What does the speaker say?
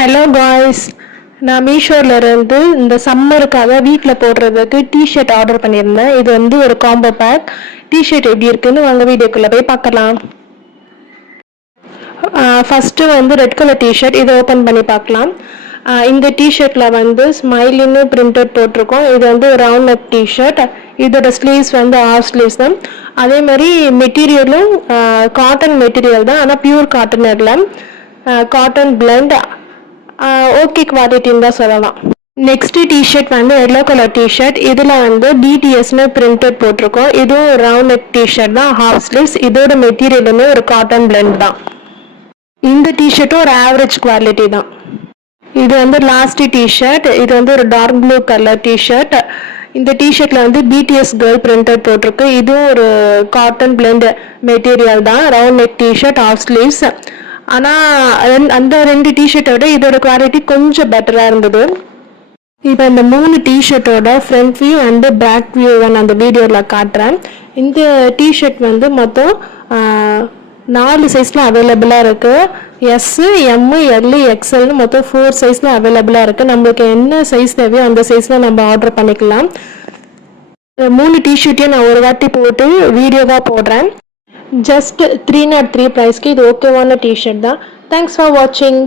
Hello guys, நான் மீஷோலேருந்து இந்த சம்மருக்காக வீட்டில் போடுறதுக்கு டிஷர்ட் ஆர்டர் பண்ணியிருந்தேன். இது வந்து ஒரு காம்போ பேக். டிஷர்ட் எப்படி இருக்குன்னு வாங்க வீடியோக்குள்ளே போய் பார்க்கலாம். ஃபஸ்ட்டு வந்து ரெட் கலர் டிஷர்ட், இதை ஓப்பன் பண்ணி பார்க்கலாம். இந்த டிஷர்ட்டில் வந்து ஸ்மைலின்னு பிரிண்டட் போட்டிருக்கோம். இது வந்து ரவுண்ட் நெக் டிஷர்ட். இதோட ஸ்லீவ்ஸ் வந்து ஆஃப் ஸ்லீவ்ஸ் தான். அதே மாதிரி மெட்டீரியலும் காட்டன் மெட்டீரியல் தான், ஆனால் பியூர் காட்டன் இல்லை, காட்டன் பிளெண்ட். ஓகே குவாலிட்டின்னு தான் சொல்லலாம். நெக்ஸ்ட் டிஷர்ட் வந்து எல்லோ கலர் டிஷர்ட். இதில் வந்து பிடிஎஸ்னு பிரிண்டட் போட்டிருக்கோம். இதுவும் ரவுண்ட் நெக் டிஷர்ட் தான், ஹாஃப் ஸ்லீவ்ஸ். இதோட மெட்டீரியலுமே ஒரு காட்டன் பிளெண்ட் தான். இந்த டிஷர்ட்டும் ஒரு ஆவரேஜ் குவாலிட்டி தான். இது வந்து லாஸ்ட் டிஷர்ட். இது வந்து ஒரு டார்க் ப்ளூ கலர் டிஷர்ட். இந்த டிஷர்ட்ல வந்து பிடிஎஸ் கேர்ள் பிரிண்டட் போட்டிருக்கு. இதுவும் ஒரு காட்டன் பிளெண்ட் மெட்டீரியல் தான், round neck t-shirt, half sleeves. ஆனால் அந்த ரெண்டு டிஷர்ட்டோட இதோட குவாலிட்டி கொஞ்சம் பெட்டராக இருந்தது. இப்போ இந்த 3 டிஷர்ட்டோட front view and back view நான் அந்த வீடியோவில் காட்டுறேன். இந்த டிஷர்ட் வந்து மொத்தம் 4 சைஸில் அவைலபிளாக இருக்குது. எஸ்ஸு, எம்மு, எல்லு, எக்ஸ்எல்னு மொத்தம் 4 சைஸில் அவைலபிளாக இருக்குது. நம்மளுக்கு என்ன சைஸ் தேவையோ அந்த சைஸில் நம்ம ஆர்டர் பண்ணிக்கலாம். 3 டிஷர்ட்டையும் நான் ஒரு வாட்டி போட்டு வீடியோவாக போடுறேன். ஜஸ்ட் 303 ப்ரைஸ்க்கு இது ஓகேவான டிஷர்ட் தான். தேங்க்ஸ் ஃபார் வாட்சிங்.